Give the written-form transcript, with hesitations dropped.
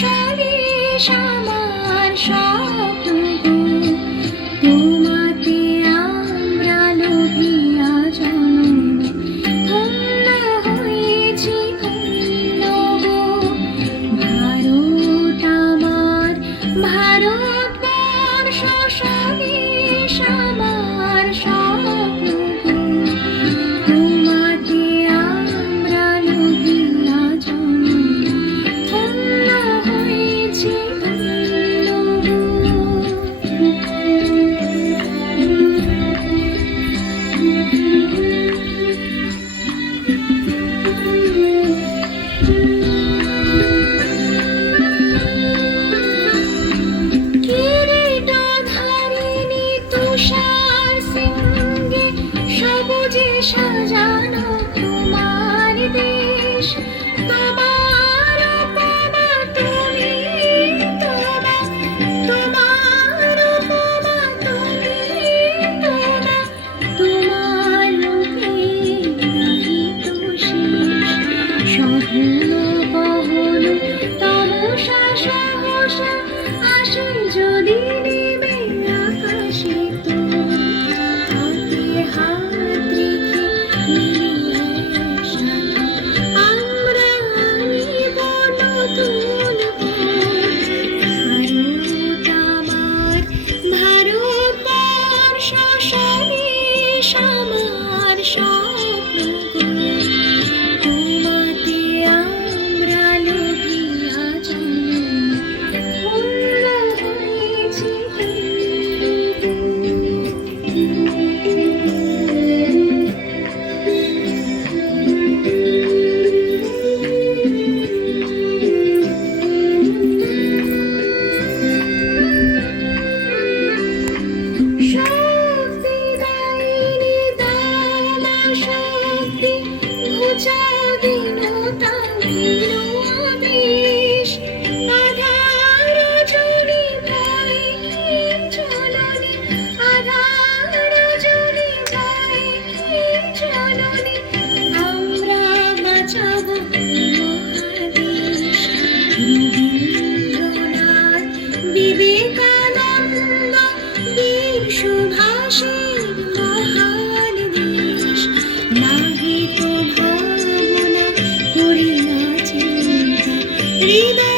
সরিষ আমার স্বপ্ন গো, তোমাতে আমরা লোভিয়া জনম, ধন্য হয়েছি ধন্য গো। ভারত আমার ভারতবর্ষ, সরিষ আমার স্বপ্ন গো, তোমাতে আমরা লোভিয়া জনম, ধন্য হয়েছি ধন্য গো। কিরীটধারিণী তুষার শৃঙ্গে সবুজে সাজানো তোমার দেশ, তোমার উপমা তুমি, তোমার উপমা তুমি, তোমার রূপে নাহি তো শেষ। সহন বহন তমসা সহসা আসে যদি নেমে আকাশে, তো হাতে হাত রেখে মিলিয়ে একসাথে আমরা আনিব নতুন পথ। ভারত আমার ভারতবর্ষ, সরিষ আমার স্বপ্ন গো, তোমাতে আমরা লোভিয়া জনম, ধন্য হয়েছি ধন্য গো। শক্তি দায়িনী দামা শক্তি, ঘুচা দীনতা দীন আবেশ, আধার রজনী ভাই কি জ্বলনি, আধার রজনী ভাই কি জ্বলনি, আমরা বাঁচাবো মহাদেশ। রবীন্দ্রনাথ, বিবেকানন্দ, বীর সুভাষের মহান দেশ, নাহি তো ভাবনা করি না চিন্তা, হৃদয়